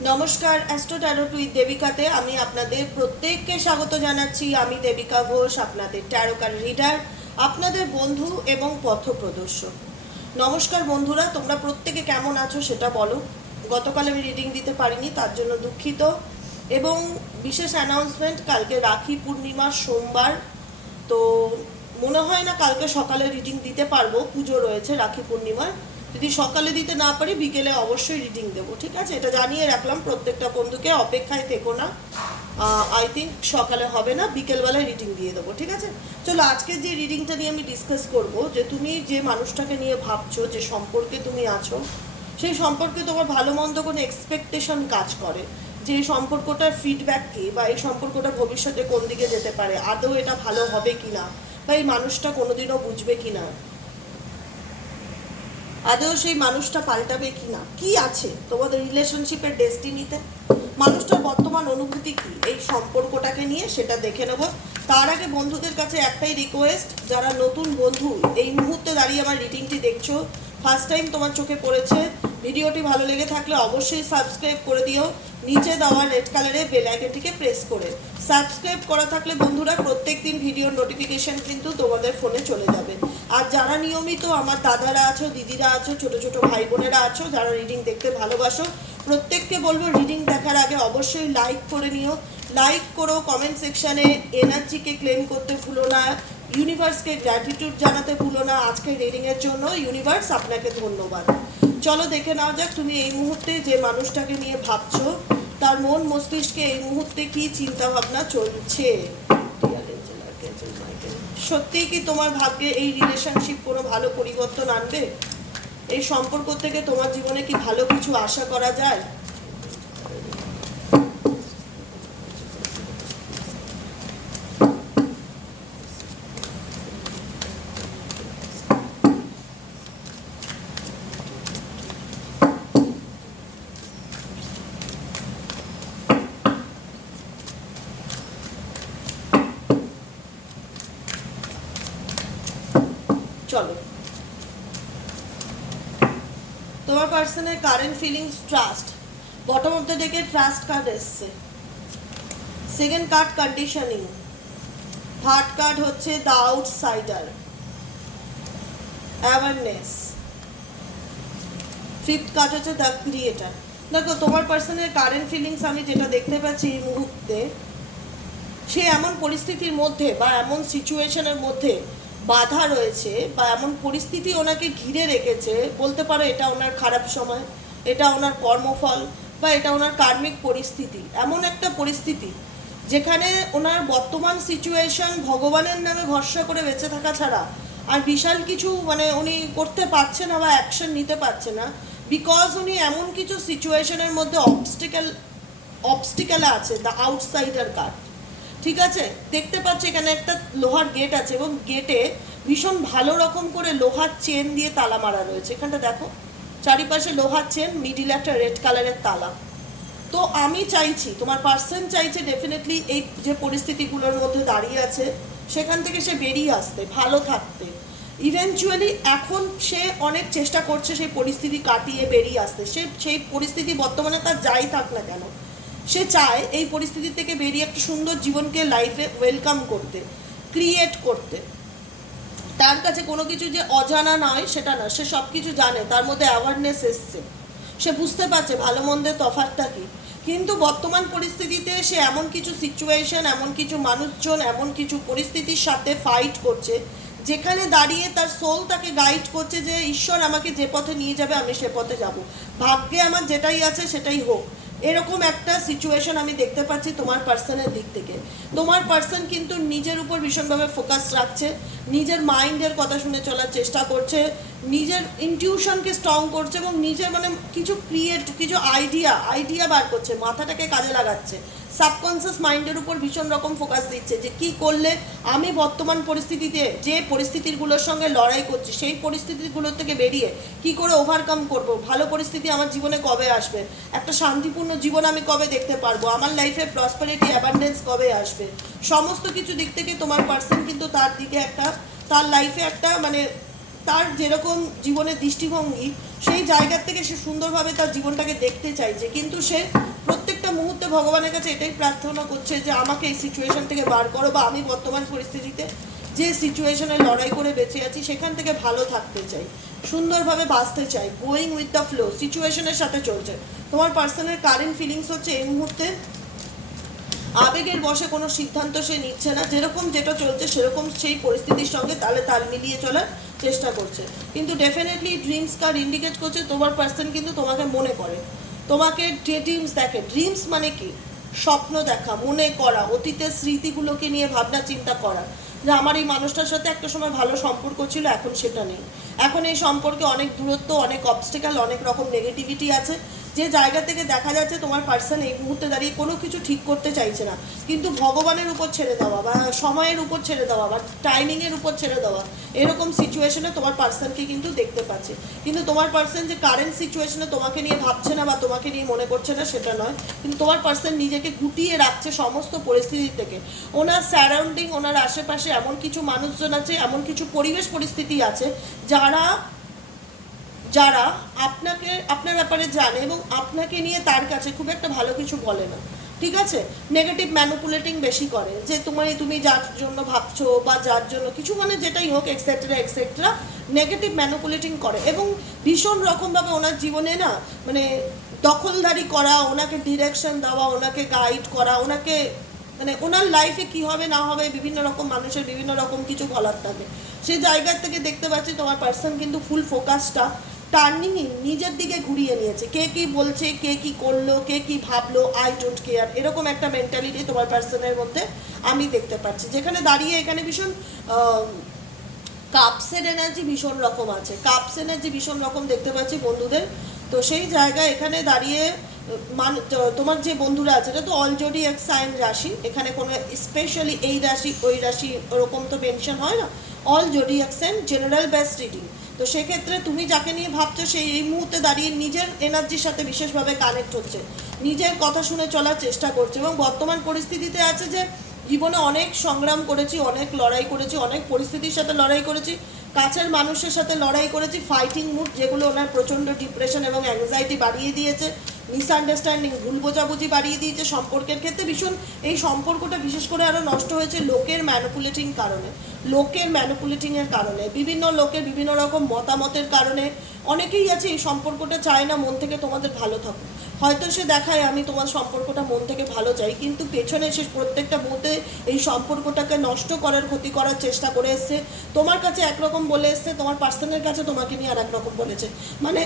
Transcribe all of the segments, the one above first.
নমস্কার astro taro tweet দেবিকাতে আমি আপনাদের প্রত্যেককে স্বাগত জানাচ্ছি। আমি দেবিকা ঘোষ, আপনাদের ট্যারোকার রিডার আপনাদের বন্ধু এবং পথপ্রদর্শক নমস্কার বন্ধুরা, তোমরা প্রত্যেকে কেমন আছো সেটা বলো। গতকাল আমি রিডিং দিতে পারিনি, তার জন্য দুঃখিত। এবং বিশেষ অ্যানাউন্সমেন্ট কালকে রাখি পূর্ণিমার সোমবার। তো মনে হয় না কালকে সকালে রিডিং দিতে পারব, পুজো রয়েছে রাখি পূর্ণিমার। যদি সকালে দিতে না পারি, বিকেলে অবশ্যই রিডিং দেবো, ঠিক আছে? এটা জানিয়ে রাখলাম, প্রত্যেকটা বন্ধুকে অপেক্ষায় থেকো না। আই থিঙ্ক সকালে হবে না, বিকেলবেলায় রিডিং দিয়ে দেবো, ঠিক আছে? চলো আজকে যে রিডিংটা নিয়ে আমি ডিসকাস করব, যে তুমি যে মানুষটাকে নিয়ে ভাবছ, যে সম্পর্কে তুমি আছো, সেই সম্পর্কে তোমার ভালো মন্দ কোনো এক্সপেকটেশন কাজ করে? যে এই সম্পর্কটার ফিডব্যাক কী, বা এই সম্পর্কটা ভবিষ্যতে কোন দিকে যেতে পারে? আদৌ এটা ভালো হবে কি না বা এই মানুষটা কোনোদিনও বুঝবে কি না আদৌ সেই মানুষটা পাল্টাবে কি না কি আছে তোমাদের রিলেশনশিপের ডেস্টিনিতে মানুষটার বর্তমান অনুভূতি কি? এই সম্পর্কটাকে নিয়ে সেটা দেখে নেব। তার আগে বন্ধুদের কাছে একটাই রিকোয়েস্ট যারা নতুন বন্ধু, এই মুহূর্তে দাঁড়িয়ে আমার রিডিংটি দেখছ ফার্স্ট টাইম তোমার চোখে পড়েছে, ভিডিওটি ভালো লেগে থাকলে অবশ্যই সাবস্ক্রাইব করে দিও। নিচে দেওয়া রেড কালারের বেল আইকনটিকে প্রেস করে। সাবস্ক্রাইব করা থাকলে বন্ধুরা প্রত্যেক দিন ভিডিওর নোটিফিকেশন কিন্তু তোমাদের ফোনে চলে যাবে। আর যারা নিয়মিত আমার দাদারা আছো, দিদিরা আছো, ছোট ছোট ভাই বোনেরা আছো, যারা রিডিং দেখতে ভালোবাসো, প্রত্যেককে বলব রিডিং দেখার আগে অবশ্যই লাইক করে নিও। লাইক করো কমেন্ট সেকশানে এনার্জিকে ক্লেম করতে ভুলো না। ইউনিভার্সকে গ্র্যাটিটিউড জানাতে ভুলো না আজকের রিডিংয়ের জন্য। ইউনিভার্স আপনাকে ধন্যবাদ। চলো দেখে নাও যাক তুমি এই মুহূর্তে যে মানুষটাকে নিয়ে ভাবছ, তার মন মস্তিষ্কে এই মুহূর্তে কি চিন্তা ভাবনা চলছে? সত্যিই কি তোমার ভাগ্যে এই রিলেশনশিপ কোনো ভালো পরিবর্তন আনবে? এই সম্পর্ক থেকে তোমার জীবনে কি ভালো কিছু আশা করা যায়? চলো। তোমার পার্সনের current feelings trust bottom of the deck trust card এসছে। Second card conditioning third card হচ্ছে the outsider awareness fifth card হচ্ছে দ্য ক্রিয়েটার দেখো, তোমার পার্সনের কারেন্ট ফিলিংস আমি যেটা দেখতে পাচ্ছি এই মুহূর্তে, সে এমন পরিস্থিতির মধ্যে বা এমন সিচুয়েশনের মধ্যে বাধা রয়েছে বা এমন পরিস্থিতি ওনাকে ঘিরে রেখেছে, বলতে পারো এটা ওনার খারাপ সময়, এটা ওনার কর্মফল বা এটা ওনার কার্মিক পরিস্থিতি, এমন একটা পরিস্থিতি যেখানে ওনার বর্তমান সিচুয়েশন ভগবানের নামে ভরসা করে বেঁচে থাকা ছাড়া আর বিশাল কিছু মানে উনি করতে পারছে না বা অ্যাকশন নিতে পারছে না বিকজ উনি এমন কিছু সিচুয়েশনের মধ্যে অবস্টিক্যাল অবস্টিক্যালে আছে দ্য আউটসাইডার কার্ড ঠিক আছে? দেখতে পাচ্ছি এখানে একটা লোহার গেট আছে এবং গেটে ভীষণ ভালো রকম করে লোহার চেন দিয়ে তালা মারা রয়েছে। এখানটা দেখো, চারিপাশে লোহার চেন মিডিলে একটা রেড কালারের তালা। তো আমি চাইছি, তোমার পার্সন চাইছে ডেফিনেটলি এই যে পরিস্থিতিগুলোর মধ্যে দাঁড়িয়ে আছে, সেখান থেকে সে বেরিয়ে আসতে, ভালো থাকতে। ইভেনচুয়ালি এখন সে অনেক চেষ্টা করছে সেই পরিস্থিতি কাটিয়ে বেরিয়ে আসতে। সে, সেই পরিস্থিতি বর্তমানে তার যাই থাক না কেন সে চায় এই পরিস্থিতি থেকে বেরিয়ে একটা সুন্দর জীবনকে লাইফে ওয়েলকাম করতে ক্রিয়েট করতে। তার কাছে কোনো কিছু যে অজানা নয়, সেটা না। সে সব কিছু জানে, তার মধ্যে অ্যাওয়ারনেস এসছে। সে বুঝতে পারছে ভালো মন্দের তফাৎটা কী। কিন্তু বর্তমান পরিস্থিতিতে সে এমন কিছু সিচুয়েশন এমন কিছু মানুষজন, এমন কিছু পরিস্থিতির সাথে ফাইট করছে, যেখানে দাঁড়িয়ে তার সোল তাকে গাইড করছে যে, ঈশ্বর আমাকে যে পথে নিয়ে যাবে, আমি সে পথে যাব। ভাগ্যে আমার যেটাই আছে, সেটাই হোক। এরকম একটা সিচুয়েশন আমি দেখতে পাচ্ছি তোমার পার্সনের দিক থেকে। তোমার পার্সন কিন্তু নিজের উপর ভীষণভাবে ফোকাস রাখছে, নিজের মাইন্ডের কথা শুনে চলার চেষ্টা করছে, নিজের ইনটিউশনকে স্ট্রং করছে এবং নিজের মানে কিছু ক্রিয়েট কিছু আইডিয়া আইডিয়া বার করছে, মাথাটাকে কাজে লাগাচ্ছে। সাবকনসিয়াস মাইন্ডের উপর ভীষণ রকম ফোকাস দিচ্ছে যে কি করলে আমি বর্তমান পরিস্থিতিতে যে পরিস্থিতিগুলোর সঙ্গে লড়াই করছি, সেই পরিস্থিতিগুলোর থেকে বেরিয়ে কি করে ওভারকাম করব? ভালো পরিস্থিতি আমার জীবনে কবে আসবে? একটা শান্তিপূর্ণ জীবন আমি কবে দেখতে পারব? আমার লাইফে প্রসপারিটি অ্যাবান্ডেন্স কবে আসবে? সমস্ত কিছু দিক থেকে তোমার পার্সন কিন্তু তার দিকে একটা, তার লাইফে একটা মানে তার যেরকম জীবনের দৃষ্টিভঙ্গি, সেই জায়গার থেকে সে সুন্দরভাবে তার জীবনটাকে দেখতে চাইছে। কিন্তু সে প্রত্যেকটা মুহূর্তে ভগবানের কাছে এটাই প্রার্থনা করছে যে আমাকে এই সিচুয়েশন থেকে বার করো বা আমি বর্তমান পরিস্থিতিতে যে সিচুয়েশনে লড়াই করে বেঁচে আছি, সেখান থেকে ভালো থাকতে চাই, সুন্দরভাবে বাঁচতে চাই গোয়িং উইথ দ্য ফ্লো সিচুয়েশনের সাথে চলছে। তোমার পার্সোনাল কারেন্ট ফিলিংস হচ্ছে এই মুহূর্তে আবেগের বসে কোনো সিদ্ধান্ত সে নিচ্ছে না, যেরকম যেটা চলছে সেরকম সেই পরিস্থিতির সঙ্গে তালে তাল মিলিয়ে চলার চেষ্টা করছে। কিন্তু ডেফিনেটলি ড্রিমস কার ইন্ডিকেট করছে, তোমার পার্সন কিন্তু তোমাকে মনে করে। তোমাকে যে ড্রিমস দেখে ড্রিমস মানে কি? স্বপ্ন দেখা, মনে করা, অতীতের স্মৃতিগুলোকে নিয়ে ভাবনা, চিন্তা করা। যে আমার এই মানুষটার সাথে একটা সময় ভালো সম্পর্ক ছিল, এখন সেটা নেই। এখন এই সম্পর্কে অনেক দূরত্ব, অনেক অবস্টিকাল অনেক রকম নেগেটিভিটি আছে। যে জায়গা থেকে দেখা যাচ্ছে তোমার পার্সন এই মুহূর্তে দাঁড়িয়ে কোনো কিছু ঠিক করতে চাইছে না। কিন্তু ভগবানের উপর ছেড়ে দেওয়া বা সময়ের উপর ছেড়ে দেওয়া বা টাইমিংয়ের উপর ছেড়ে দেওয়া, এরকম সিচুয়েশনে তোমার পার্সনকে কিন্তু দেখতে পাচ্ছে। কিন্তু তোমার পার্সন যে কারেন্ট সিচুয়েশনে তোমাকে নিয়ে ভাবছে না বা তোমাকে নিয়ে মনে করছে না, সেটা নয়। কিন্তু তোমার পার্সন নিজেকে গুটিয়ে রাখছে সমস্ত পরিস্থিতি থেকে। ওনার স্যারাউন্ডিং ওনার আশেপাশে এমন কিছু মানুষজন আছে, এমন কিছু পরিবেশ পরিস্থিতি আছে, যারা যারা আপনাকে, আপনার ব্যাপারে জানে এবং আপনাকে নিয়ে তার কাছে খুব একটা ভালো কিছু বলে না। ঠিক আছে? নেগেটিভ ম্যানুপুলেটিং বেশি করে। যে তোমার তুমি যার জন্য ভাবছ বা যার জন্য কিছু মানে যেটাই হোক এক্সেট্রা এক্সেট্রা নেগেটিভ ম্যানুপুলেটিং করে। এবং ভীষণ রকমভাবে ওনার জীবনে না মানে দখলদারি করা, ওনাকে ডিরেকশন দেওয়া, ওনাকে গাইড করা, ওনাকে মানে ওনার লাইফে কি হবে, না হবে, বিভিন্ন রকম মানুষের বিভিন্ন রকম কিছু বলার থাকে। সেই জায়গার থেকে দেখতে পাচ্ছি তোমার পার্সন কিন্তু ফুল ফোকাসটা টার্নিং নিজের দিকে ঘুরিয়ে নিয়েছে। কে কি বলছে, কে কি করল, কে কি ভাবলো আই ডোন্ট কেয়ার এরকম একটা মেন্টালিটি তোমার পার্সনের মধ্যে আমি দেখতে পাচ্ছি। যেখানে দাঁড়িয়ে এখানে ভীষণ কাপসের এনার্জি ভীষণ রকম আছে। কাপস এনার্জি ভীষণ রকম দেখতে পাচ্ছি বন্ধুদের। তো সেই জায়গায় এখানে দাঁড়িয়ে, মান তোমার যে বন্ধুরা আছে, এটা তো অলরেডি এক সাইন রাশি। এখানে কোনো স্পেশালি এই রাশি, ওই রাশি, ওরকম তো মেনশন হয় না। All zodiac sign general best reading তো সেক্ষেত্রে তুমি যাকে নিয়ে ভাবছ সেই এই মুহূর্তে দাঁড়িয়ে নিজের এনার্জির সাথে বিশেষভাবে কানেক্ট হচ্ছে। নিজের কথা শুনে চলার চেষ্টা করছে এবং বর্তমান পরিস্থিতিতে আছে যে, জীবনে অনেক সংগ্রাম করেছি, অনেক লড়াই করেছি, অনেক পরিস্থিতির সাথে লড়াই করেছি, কাছের মানুষের সাথে লড়াই করেছি ফাইটিং মুড যেগুলো ওনার প্রচণ্ড ডিপ্রেশন এবং অ্যাংজাইটি বাড়িয়ে দিয়েছে। মিসআন্ডারস্ট্যান্ডিং ভুল বোঝাবুঝি বাড়িয়ে দিয়েছে সম্পর্কের ক্ষেত্রে। ভীষণ এই সম্পর্কটা বিশেষ করে আরও নষ্ট হয়েছে লোকের ম্যানুপুলেটিং কারণে। লোকের ম্যানুপুলেটিংয়ের কারণে। বিভিন্ন লোকের বিভিন্ন রকম মতামতের কারণে অনেকেই আছে এই সম্পর্কটা চায় না মন থেকে তোমাদের ভালো থাকুক। হয়তো সে দেখায়, আমি তোমার সম্পর্কটা মন থেকে ভালো চাই। কিন্তু পেছনে সে প্রত্যেকটা মুহূর্তে এই সম্পর্কটাকে নষ্ট করার, ক্ষতি করার চেষ্টা করে এসছে। তোমার কাছে একরকম বলে এসছে, তোমার পার্সনের কাছে তোমাকে নিয়ে আর একরকম বলেছে। মানে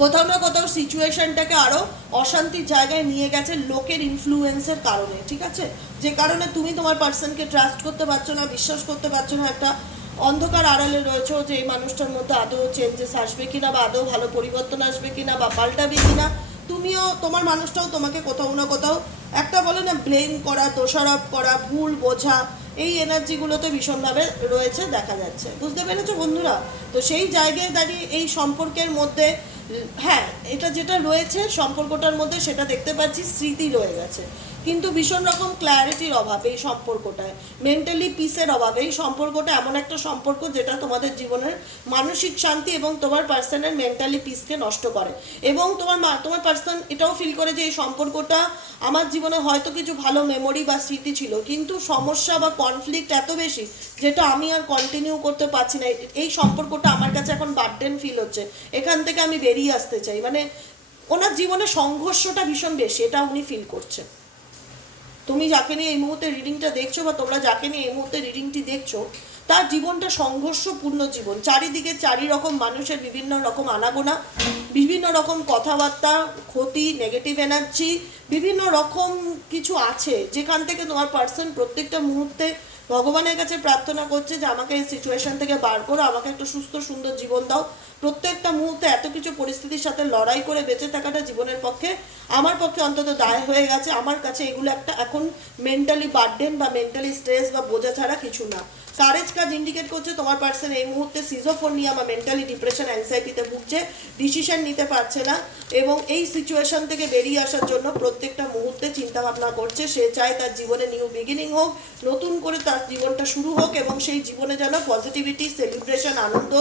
কোথাও না কোথাও সিচুয়েশনটাকে আরও অশান্তির জায়গায় নিয়ে গেছে লোকের ইনফ্লুয়েন্সের কারণে, ঠিক আছে? যে কারণে তুমি তোমার পার্সনকে ট্রাস্ট করতে পারছ না, বিশ্বাস করতে পারছ না, একটা অন্ধকার আড়ালে রয়েছে যে এই মানুষটার মধ্যে আদৌ চেঞ্জেস আসবে কিনা বা আদৌ ভালো পরিবর্তন আসবে কিনা বা পাল্টাবে কিনা, তুমিও, তোমার মানুষটাও তোমাকে কোথাও না কোথাও একটা বলে না ব্লেম করা, দোষারোপ করা, ভুল বোঝা, এই এনার্জিগুলোতে ভীষণভাবে রয়েছে, দেখা যাচ্ছে। বুঝতে পেরেছ বন্ধুরা? তো সেই জায়গায় দাঁড়িয়ে এই সম্পর্কের মধ্যে হ্যাঁ এটা যেটা রয়েছে সম্পর্কটার মধ্যে সেটা দেখতে পাচ্ছি স্মৃতি রয়ে গেছে। কিন্তু ভীষণ রকম ক্ল্যারিটির অভাব এই সম্পর্কটায়। মেন্টালি পিসের অভাব। এই সম্পর্কটা এমন একটা সম্পর্ক যেটা তোমাদের জীবনের মানসিক শান্তি এবং তোমার পার্সনের মেন্টালি পিসকে নষ্ট করে। এবং তোমার মা তোমার পার্সন এটাও ফিল করে যে এই সম্পর্কটা আমার জীবনে হয়তো কিছু ভালো মেমোরি বা স্মৃতি ছিল, কিন্তু সমস্যা বা কনফ্লিক্ট এত বেশি যেটা আমি আর কন্টিনিউ করতে পারছি না। এই সম্পর্কটা আমার কাছে এখন বার্ডেন ফিল হচ্ছে। এখান থেকে আমি বেরিয়ে আসতে চাই। মানে ওনার জীবনে সংঘর্ষটা ভীষণ বেশি, এটা উনি ফিল করছেন। তুমি যাকে নিয়ে এই মুহূর্তে রিডিংটা দেখছ বা তোমরা যাকে নিয়ে এই মুহূর্তে রিডিংটি দেখছ, তার জীবনটা সংঘর্ষপূর্ণ জীবন। চারিদিকে চারি রকম মানুষের বিভিন্ন রকম আনাগোনা, বিভিন্ন রকম কথাবার্তা, ক্ষতি নেগেটিভ এনার্জি বিভিন্ন রকম কিছু আছে যেখান থেকে তোমার পার্সন প্রত্যেকটা মুহূর্তে ভগবানের কাছে প্রার্থনা করছে যে আমাকে এই সিচুয়েশন থেকে বার করো, আমাকে একটা সুস্থ, সুন্দর জীবন দাও। প্রত্যেকটা মুহূর্তে এত কিছু পরিস্থিতির সাথে লড়াই করে বেঁচে থাকাটা জীবনের পক্ষে, আমার পক্ষে অন্তত দায় হয়ে গেছে। আমার কাছে এগুলো একটা এখন মেন্টালি বার্ডেন বা মেন্টালি স্ট্রেস বা বোঝা ছাড়া কিছু না। কারেজ কাজ ইন্ডিকেট করছে তোমার পার্সন এই মুহূর্তে সিজোফোনিয়া বা মেন্টালি ডিপ্রেশন অ্যাংজাইটিতে ভুগছে ডিসিশন নিতে পারছে না এবং এই সিচুয়েশন থেকে বেরিয়ে আসার জন্য প্রত্যেকটা মুহূর্তে চিন্তা ভাবনা করছে। সে চায় তার জীবনে নিউ বিগিনিং হোক, নতুন করে তার জীবনটা শুরু হোক এবং সেই জীবনে যেন পজিটিভিটি সেলিব্রেশন আনন্দ,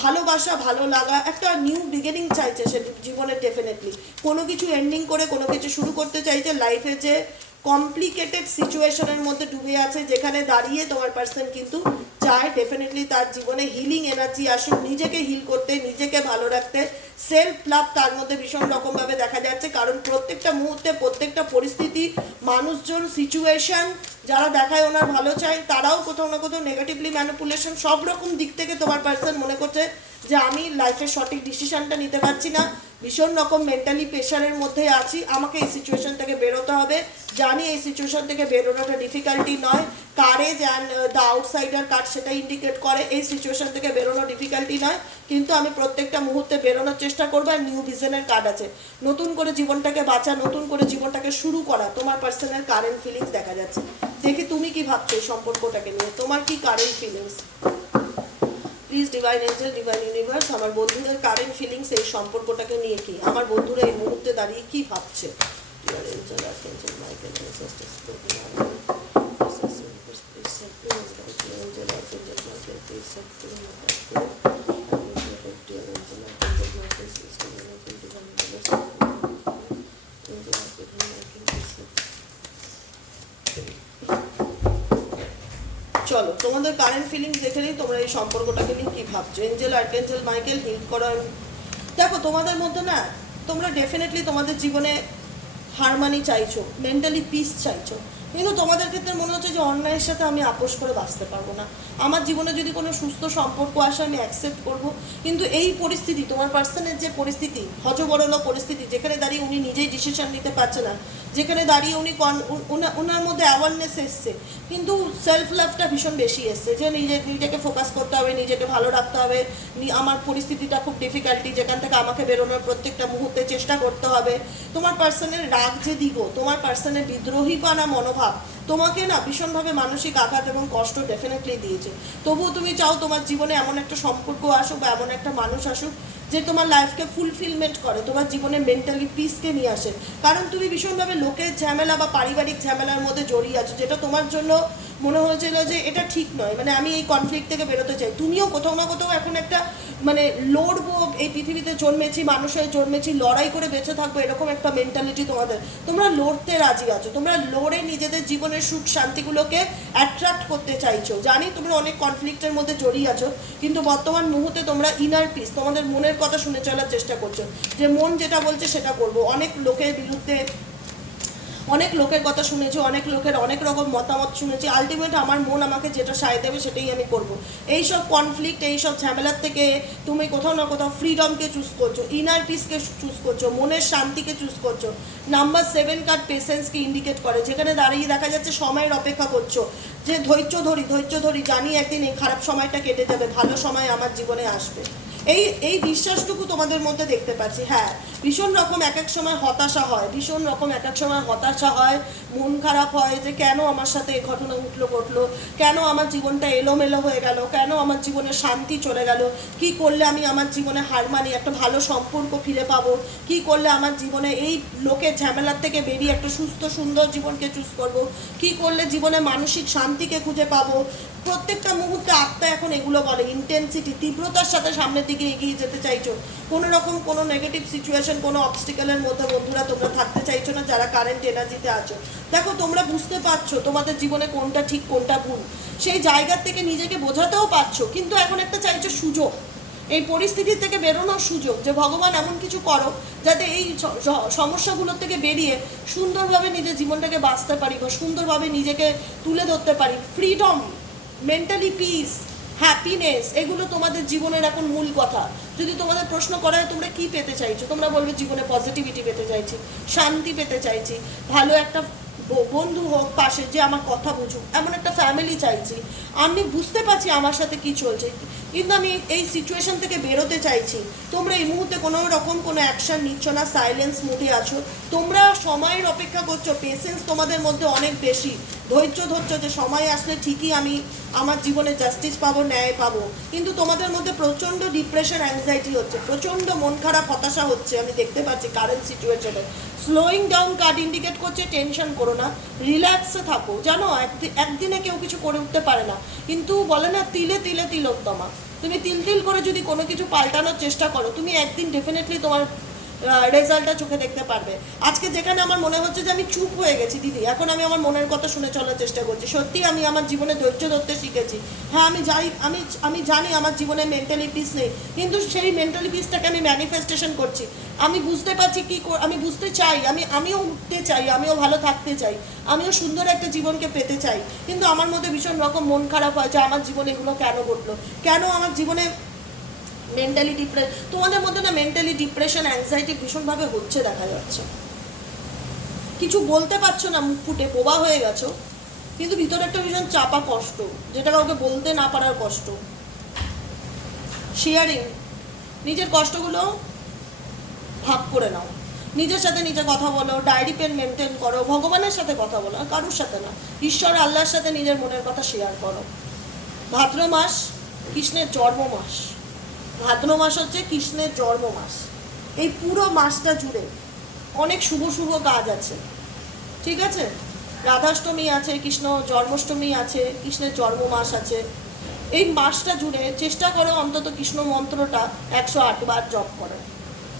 ভালোবাসা, ভালো লাগা একটা নিউ বিগিনিং চাইছে সে জীবনে ডেফিনেটলি কোনো কিছু এন্ডিং করে কোনো কিছু শুরু করতে চাইছে লাইফে যে কমপ্লিকেটেড সিচুয়েশনের মধ্যে ডুবে আছে, যেখানে দাঁড়িয়ে তোমার পার্সন কিন্তু চায় ডেফিনেটলি তার জীবনে হিলিং এনার্জি আসুক, নিজেকে হিল করতে, নিজেকে ভালো রাখতে। সেলফ লাভ তার মধ্যে ভীষণ রকমভাবে দেখা যাচ্ছে, কারণ প্রত্যেকটা মুহূর্তে, প্রত্যেকটা পরিস্থিতি, মানুষজন সিচুয়েশন যারা দেখায় ওনার ভালো চায়, তারাও কোথাও না কোথাও নেগেটিভলি ম্যানিপুলেশন সব রকম দিক থেকে তোমার পার্সন মনে করছে যে আমি লাইফের সঠিক ডিসিশনটা নিতে পারছি না। ভীষণ রকম মেন্টালি প্রেশারের মধ্যে আছি। আমাকে এই সিচুয়েশন থেকে বেরোতে হবে। জানি এই সিচুয়েশন থেকে বেরোনোটা ডিফিকাল্টি নয়। Courage and the outsider card সেটা ইন্ডিকেট করে। এই সিচুয়েশন থেকে বেরোনো ডিফিকাল্টি নয়। কিন্তু আমি প্রত্যেকটা মুহূর্তে বেরোনোর চেষ্টা করব আর নিউ ভিশনের কার্ড আছে। নতুন করে জীবনটাকে বাঁচা, নতুন করে জীবনটাকে শুরু করা তোমার পার্সোনাল কারেন্ট ফিলিংস দেখা যাচ্ছে। দেখি তুমি কি ভাবছ সম্পর্কটাকে নিয়ে। তোমার কি current feelings please divine angel divine universe আমার বন্ধুদের কারেন্ট ফিলিংস এই সম্পর্কটাকে নিয়ে কি আমার বন্ধুরা এই মুহূর্তে দাঁড়িয়ে কী ভাবছে Thank you. চলো, তোমাদের কারেন্ট ফিলিং দেখে নিই তোমরা এই সম্পর্কটাকে নিয়ে কী ভাবছ? এঞ্জেল আর এঞ্জেল মাইকেল হিল করার দেখো, তোমাদের মধ্যে না, তোমরা ডেফিনেটলি তোমাদের জীবনে হারমানি চাইছো মেন্টালি পিস চাইছো। কিন্তু তোমাদের ক্ষেত্রে মনে হচ্ছে যে অন্যায়ের সাথে আমি আপোষ করে বাঁচতে পারব না। আমার জীবনে যদি কোনো সুস্থ সম্পর্ক আসে, আমি অ্যাকসেপ্ট করব। কিন্তু এই পরিস্থিতি, তোমার পার্সনের যে পরিস্থিতি হজবরল পরিস্থিতি, যেখানে দাঁড়িয়ে উনি নিজেই ডিসিশন নিতে পারছে না, যেখানে দাঁড়িয়ে উনি ওনার মধ্যে অ্যাওয়ারনেস এসছে, কিন্তু সেলফ লাভটা ভীষণ বেশি এসছে, যে নিজে, নিজেকে ফোকাস করতে হবে, নিজেকে ভালো রাখতে হবে আমার পরিস্থিতিটা খুব ডিফিকাল্টি যেখান থেকে আমাকে বেরোনোর প্রত্যেকটা মুহূর্তে চেষ্টা করতে হবে। তোমার পার্সনের রাগ যে দিব, তোমার পার্সনের বিদ্রোহী বিদ্রোহীপানা মনোভাব 话 তোমাকে না ভীষণভাবে মানসিক আঘাত এবং কষ্ট ডেফিনেটলি দিয়েছে। তবুও তুমি চাও তোমার জীবনে এমন একটা সম্পর্ক আসুক বা এমন একটা মানুষ আসুক যে তোমার লাইফকে ফুলফিলমেন্ট করে, তোমার জীবনে মেন্টালি পিসকে নিয়ে আসে। কারণ তুমি ভীষণভাবে লোকের ঝামেলা বা পারিবারিক ঝামেলার মধ্যে জড়িয়ে আছো, যেটা তোমার জন্য মনে হয়েছিল যে এটা ঠিক নয়। মানে আমি এই কনফ্লিক্ট থেকে বেরোতে চাই। তুমিও কোথাও না কোথাও এখন একটা মানে লড়বো, এই পৃথিবীতে জন্মেছি মানুষের জন্মেছি, লড়াই করে বেঁচে থাকব, এরকম একটা মেন্টালিটি তোমাদের। তোমরা লড়তে রাজি আছো। তোমরা লড়ে নিজেদের জীবনের সুখ শান্তিগুলোকে অ্যাট্রাক্ট করতে চাইছো। জানি তোমরা অনেক কনফ্লিক্টের মধ্যে জড়িয়ে আছো, কিন্তু বর্তমান মুহূর্তে তোমরা ইনার পিস তোমাদের মনের কথা শুনে চলার চেষ্টা করছ। যে মন যেটা বলছে সেটা করব। অনেক লোকের বিরুদ্ধে অনেক লোকের কথা শুনেছি, অনেক লোকের অনেক রকম মতামত শুনেছি। আলটিমেট আমার মন আমাকে যেটা সায় দেবে সেটাই আমি করব। এই সব কনফ্লিক্ট এই সব ঝামেলার থেকে তুমি কোথাও না কোথাও ফ্রিডমকে চুজ করছ ইনার পিসকে চুজ করছ, মনের শান্তিকে চুজ করছ। নাম্বার সেভেন কার্ড পেশেন্সকে ইন্ডিকেট করে, যেখানে দাঁড়িয়ে দেখা যাচ্ছে সময়ের অপেক্ষা করছ। যে ধৈর্য ধরি ধৈর্য ধরি, জানি একদিন এই খারাপ সময়টা কেটে যাবে, ভালো সময় আমার জীবনে আসবে। এই এই বিশ্বাসটুকু তোমাদের মধ্যে দেখতে পাচ্ছি হ্যাঁ। ভীষণ রকম এক এক সময় হতাশা হয়, ভীষণ রকম এক এক সময় হতাশা হয়, মন খারাপ হয় যে কেন আমার সাথে এই ঘটনা উঠল, ঘটলো? কেন আমার জীবনটা এলোমেলো হয়ে গেল? কেন আমার জীবনে শান্তি চলে গেল? কি করলে আমি আমার জীবনে হার মানি, একটা ভালো সম্পর্ক ফিরে পাবো? কি করলে আমার জীবনে এই লোকের ঝামেলার থেকে বেরিয়ে একটা সুস্থ, সুন্দর জীবনকে চুজ করব? কি করলে জীবনে মানসিক শান্তিকে খুঁজে পাবো? প্রত্যেকটা মুহূর্তে আত্মা এখন এগুলো বলে। ইন্টেন্সিটি তীব্রতার সাথে সামনের দিকে এগিয়ে যেতে চাইছো। কোনো রকম কোনো নেগেটিভ সিচুয়েশন কোনো অবস্টিকেলের মধ্যে বন্ধুরা তোমরা থাকতে চাইছো না, যারা কারেন্ট এনার্জিতে আছো। দেখো, তোমরা বুঝতে পারছ তোমাদের জীবনে কোনটা ঠিক, কোনটা ভুল। সেই জায়গার থেকে নিজেকে বোঝাতেও পারছ, কিন্তু এখন একটা চাইছো সুযোগ। এই পরিস্থিতি থেকে বেরোনোর সুযোগ যে ভগবান এমন কিছু করো যাতে এই সমস্যাগুলোর থেকে বেরিয়ে সুন্দরভাবে নিজের জীবনটাকে বাঁচতে পারি বা সুন্দরভাবে নিজেকে তুলে ধরতে পারি। ফ্রিডম মেন্টালি পিস হ্যাপিনেস এগুলো তোমাদের জীবনের এখন মূল কথা। যদি তোমাদের প্রশ্ন করা হয়, তোমরা কি পেতে চাইছো? তোমরা বলবে, জীবনে পজিটিভিটি পেতে চাইছি, শান্তি পেতে চাইছি, ভালো একটা বন্ধু হোক, পাশে যে আমার কথা বুঝুক, এমন একটা ফ্যামিলি চাইছি। আমি বুঝতে পারছি আমার সাথে কি চলছে। কিন্তু আমি এই সিচুয়েশন থেকে বেরোতে চাইছি। তোমরা এই মুহূর্তে কোনো রকম কোনো অ্যাকশন নিচ্ছ না সাইলেন্স মুডে আছো। তোমরা সময়ের অপেক্ষা করছ পেশেন্স তোমাদের মধ্যে অনেক বেশি। ধৈর্য ধরছো যে সময় আসলে ঠিকই আমি আমার জীবনে জাস্টিস পাবো, ন্যায় পাবো। কিন্তু তোমাদের মধ্যে প্রচণ্ড ডিপ্রেশন অ্যাংজাইটি হচ্ছে। প্রচণ্ড মন খারাপ, হতাশা হচ্ছে। আমি দেখতে পাচ্ছি কারেন্ট সিচুয়েশনে স্লোয়িং ডাউন কার্ড ইন্ডিকেট করছে টেনশন করো না। রিল্যাক্সে থাকো। জানো, একদি- একদিনে কেউ কিছু করে উঠতে পারে না। কিন্তু বলে না, তিলে তিলে তিলোত্তমা তুমি তিল তিল করে যদি কোনো কিছু পাল্টানোর চেষ্টা করো, তুমি একদিন ডেফিনেটলি তোমার রেজাল্টটা চোখে দেখতে পারবে। আজকে যেখানে আমার মনে হচ্ছে যে আমি চুপ হয়ে গেছি, দিদি, এখন আমি আমার মনের কথা শুনে চলার চেষ্টা করছি। সত্যি আমি আমার জীবনে ধৈর্য ধরতে শিখেছি। হ্যাঁ আমি যাই, আমি আমি জানি আমার জীবনে মেন্টালি পিস নেই, কিন্তু সেই মেন্টালি পিসটাকে আমি ম্যানিফেস্টেশন করছি। আমি বুঝতে পারছি কি আমি বুঝতে চাই, আমি, আমিও উঠতে চাই, আমিও ভালো থাকতে চাই, আমিও সুন্দর একটা জীবনকে পেতে চাই। কিন্তু আমার মধ্যে ভীষণ রকম মন খারাপ হয় যে আমার জীবনে এগুলো কেন ঘটলো? কেন আমার জীবনে মেন্টালি ডিপ্রেস তোমাদের মধ্যে না মেন্টালি ডিপ্রেশন অ্যাংজাইটি ভীষণভাবে হচ্ছে দেখা যাচ্ছে। কিছু বলতে পারছ না, মুখ ফুটে, বোবা হয়ে গেছো। কিন্তু ভিতরে একটা ভীষণ চাপা কষ্ট, যেটা কাউকে বলতে না পারার কষ্ট। শেয়ারিং নিজের কষ্টগুলো ভাগ করে নাও। নিজের সাথে নিজে কথা বলো ডায়েরি পেন মেনটেন করো, ভগবানের সাথে কথা বলো কারোর সাথে না। ঈশ্বর আল্লাহর সাথে নিজের মনের কথা শেয়ার করো। ভাদ্র মাস কৃষ্ণের জন্ম মাস। ভাদ্র মাস হচ্ছে কৃষ্ণের জন্ম মাস। এই পুরো মাসটা জুড়ে অনেক শুভ শুভ কাজ আছে। ঠিক আছে? রাধাষ্টমী আছে, কৃষ্ণ জন্মাষ্টমী আছে, কৃষ্ণের জন্ম মাস আছে। এই মাসটা জুড়ে চেষ্টা করো অন্তত কৃষ্ণ মন্ত্রটা একশো বার জপ করো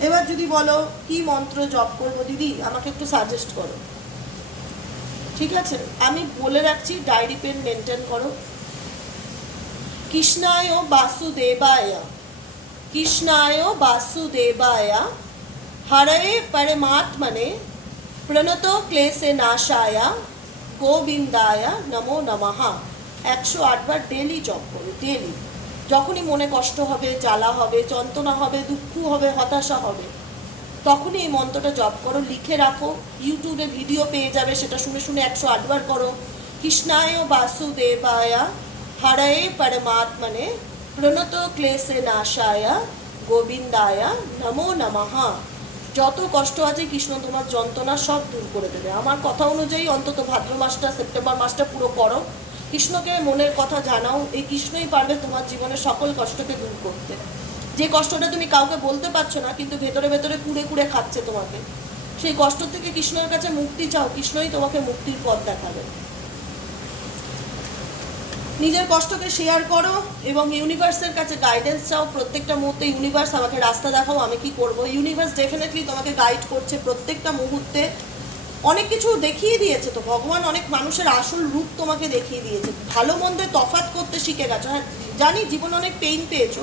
এবার যদি বলো, কি মন্ত্র জপ করব দিদি? আমাকে একটু সাজেস্ট করো। ঠিক আছে? আমি বলে রাখছি ডায়েরি পেন মেনটেন করো। কৃষ্ণায় বাসুদেবায় কৃষ্ণায় বাসুদেবায় হরে পরমাত্মনে প্রণত ক্লেশে নাশায়া, গোবিন্দায় নমো নমঃ। একশো আটবার ডেলি জপ করো ডেলি যখনই মনে কষ্ট হবে, জ্বালা হবে, যন্ত্রণা হবে, দুঃখ হবে, হতাশা হবে, তখনই এই মন্ত্রটা জপ করো, লিখে রাখো, ইউটিউবে ভিডিও পেয়ে যাবে, সেটা শুনে শুনে একশো আটবার করো। কৃষ্ণায় বাসুদেবায়া হরয়ে পরমাত্মনে প্রণত ক্লেশে নাশায়া গোবিন্দায়া নমো নমঃ। যত কষ্ট আছে কৃষ্ণ তোমার যন্ত্রণা সব দূর করে দেবে। আমার কথা অনুযায়ী অন্তত ভাদ্র মাসটা, সেপ্টেম্বর মাসটা পুরো করো। কৃষ্ণকে মনের কথা জানাও, এই কৃষ্ণই পারবে তোমার জীবনের সকল কষ্টকে দূর করতে। যে কষ্টটা তুমি কাউকে বলতে পারছ না, কিন্তু ভেতরে ভেতরে কুড়ে কুড়ে খাচ্ছে তোমাকে। সেই কষ্ট থেকে কৃষ্ণের কাছে মুক্তি চাও, কৃষ্ণই তোমাকে মুক্তির পথ দেখাবে। নিজের কষ্টকে শেয়ার করো এবং ইউনিভার্সের কাছে গাইডেন্স চাও। প্রত্যেকটা মুহূর্তে ইউনিভার্স আমাকে রাস্তা দেখাও, আমি কি করব? ইউনিভার্স ডেফিনেটলি তোমাকে গাইড করছে প্রত্যেকটা মুহূর্তে। অনেক কিছু দেখিয়ে দিয়েছে তো। ভগবান অনেক মানুষের আসল রূপ তোমাকে দেখিয়ে দিয়েছে। ভালো মন্দে তফাৎ করতে শিখে গেছো। হ্যাঁ জানি জীবনে অনেক পেইন পেয়েছ,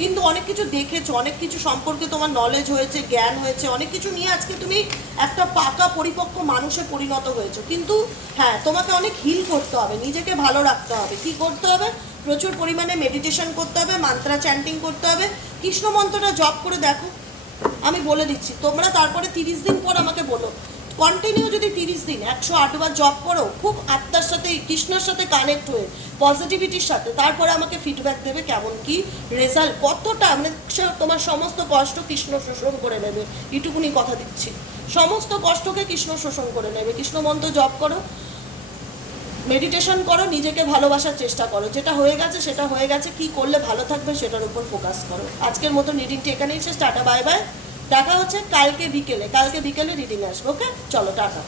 কিন্তু অনেক কিছু দেখেছ, অনেক কিছু সম্পর্কে তোমার নলেজ হয়েছে, জ্ঞান হয়েছে, অনেক কিছু নিয়ে আজকে তুমি একটা পাকা পরিপক্ক মানুষে পরিণত হয়েছো। কিন্তু হ্যাঁ তোমাকে অনেক হিল করতে হবে, নিজেকে ভালো রাখতে হবে। কি করতে হবে? প্রচুর পরিমাণে মেডিটেশন করতে হবে মান্ত্রা চ্যান্টিং করতে হবে। কৃষ্ণ মন্ত্রটা জপ করে দেখো। আমি বলে দিচ্ছি, তোমরা তারপরে তিরিশ দিন পর আমাকে বলো। কন্টিনিউ যদি তিরিশ দিন, একশো আটবার জব করো, খুব আত্মার সাথে, কৃষ্ণের সাথে কানেক্ট হয়ে পজিটিভিটির সাথে, তারপরে আমাকে ফিডব্যাক দেবে কেমন কি রেজাল্ট কতটা মানে তোমার সমস্ত কষ্ট কৃষ্ণ শোষণ করে নেবে এটুকুনি কথা দিচ্ছি। সমস্ত কষ্টকে কৃষ্ণ শোষণ করে নেবে। কৃষ্ণ মন্ত্র জপ করো মেডিটেশন করো, নিজেকে ভালোবাসার চেষ্টা করো। যেটা হয়ে গেছে, সেটা হয়ে গেছে, কি করলে ভালো থাকবে, সেটার উপর ফোকাস করো। আজকের মতো রিডিংটি এখানেই শেষ, টাটা বাই বাই দেখা হচ্ছে কালকে বিকেলে কালকে বিকেলে রিডিং আসব ওকে চলো টাটা।